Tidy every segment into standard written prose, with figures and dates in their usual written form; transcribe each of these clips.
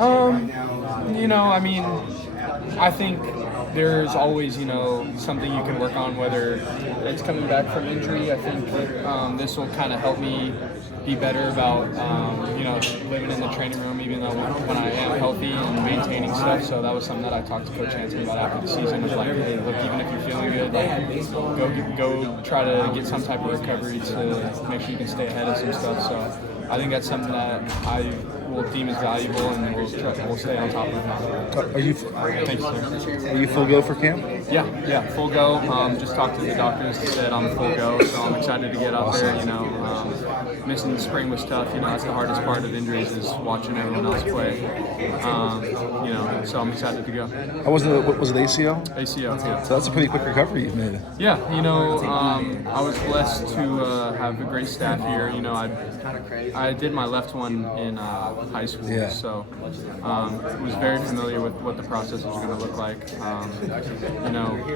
I mean, I think there's always, something you can work on, whether it's coming back from injury. I think this will kind of help me be better about, living in the training room, even though when I am healthy and maintaining stuff. So that was something that I talked to Coach Hanson about after the season. Was like, hey, look, even if you're feeling good, like go try to get some type of recovery to make sure you can stay ahead of some stuff. So I think that's something that I will deem as valuable, and we'll stay on top of it now. Are you Thanks, sir. are you full go for camp? Yeah, full go. Just talked to the doctors and said I'm full go, so I'm excited to get out there. Missing the spring was tough. That's the hardest part of injuries is watching everyone else play. So I'm excited to go. How was it? What was it? ACL? ACL, yeah. So that's a pretty quick recovery you've made. Yeah, I was blessed to have a great staff here. I did my left one in high school, so was very familiar with what the process was going to look like.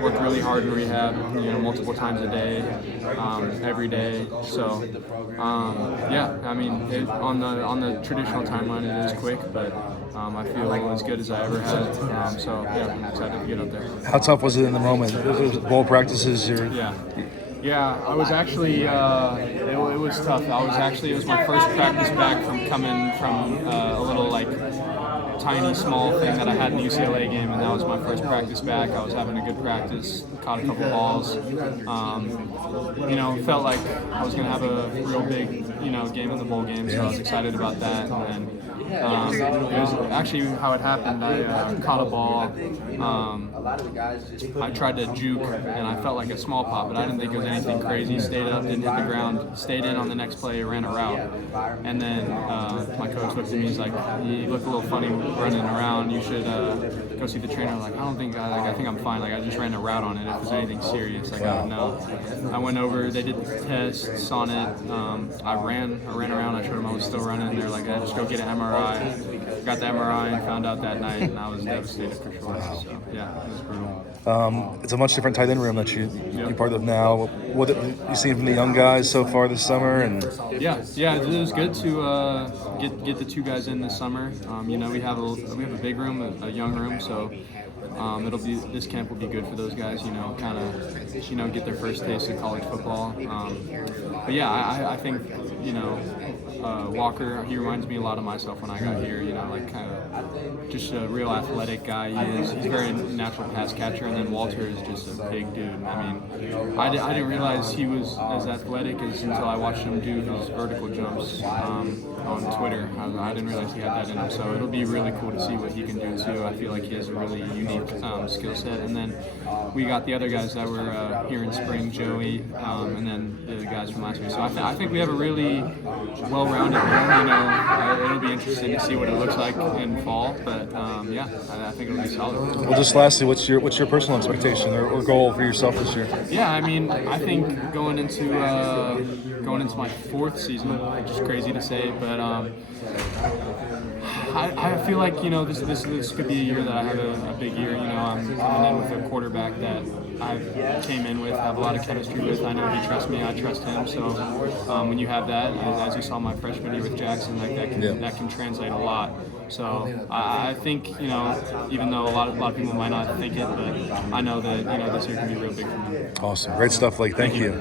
Worked really hard in rehab, multiple times a day, every day. So, on the traditional timeline, it is quick, but I feel as good as I ever had. I'm excited to get up there. How tough was it in the moment? Was bowl practices? Yeah, I was actually, it was tough. It was my first practice back from coming from a little tiny small thing that I had in the UCLA game, and that was my first practice back. I was having a good practice, caught a couple balls. Felt like I was going to have a real big, game in the bowl game, so I was excited about that. And it was actually how it happened. I caught a ball. I tried to juke, and I felt like a small pop, but I didn't think it was anything crazy. Stayed up, didn't hit the ground, stayed in on the next play, ran a route. And then my coach looked at me, he's like, you look a little funny running around. You should go see the trainer. I'm like, I think I'm fine. I just ran a route on it. If there's anything serious, I don't know. I went over, they did the tests on it. I ran around. I showed them I was still running. They're like, just go get an MRI. Got the MRI and found out that night, and I was devastated for sure. So, yeah, it was brutal. It's a much different tight end room that you're part of now. What you seen from the young guys so far this summer? And yeah, it was good to get the two guys in this summer. We have a big room, a young room, so this camp will be good for those guys. Get their first taste of college football. I think Walker, he reminds me a lot of myself when I got here. Just a real athletic guy. He's very natural pass catcher, and then Walter is just a big dude. I didn't realize he was as athletic until I watched him do his vertical jumps on Twitter. I didn't realize he had that in him, so it'll be really cool to see what he can do too. I feel like he has a really unique skill set. And then we got the other guys that were here in spring, Joey, and then the guys from last year. So I think we have a really well-rounded room. It'll be interesting to see what it looks like in fall, but I think it'll be solid. Well, just lastly, what's your personal expectation or goal for yourself this year? Yeah, I think going into my fourth season, which is crazy to say, but I feel like this could be a year that I have a big year. I'm coming in with a quarterback that I came in with, have a lot of chemistry with. I know he trusts me, I trust him. So when you have that, as you saw my freshman year with Jackson, that can translate a lot. So I think even though a lot of people might not think it, but I know that this year can be real big for me. Awesome, great stuff, Blake. Thank you.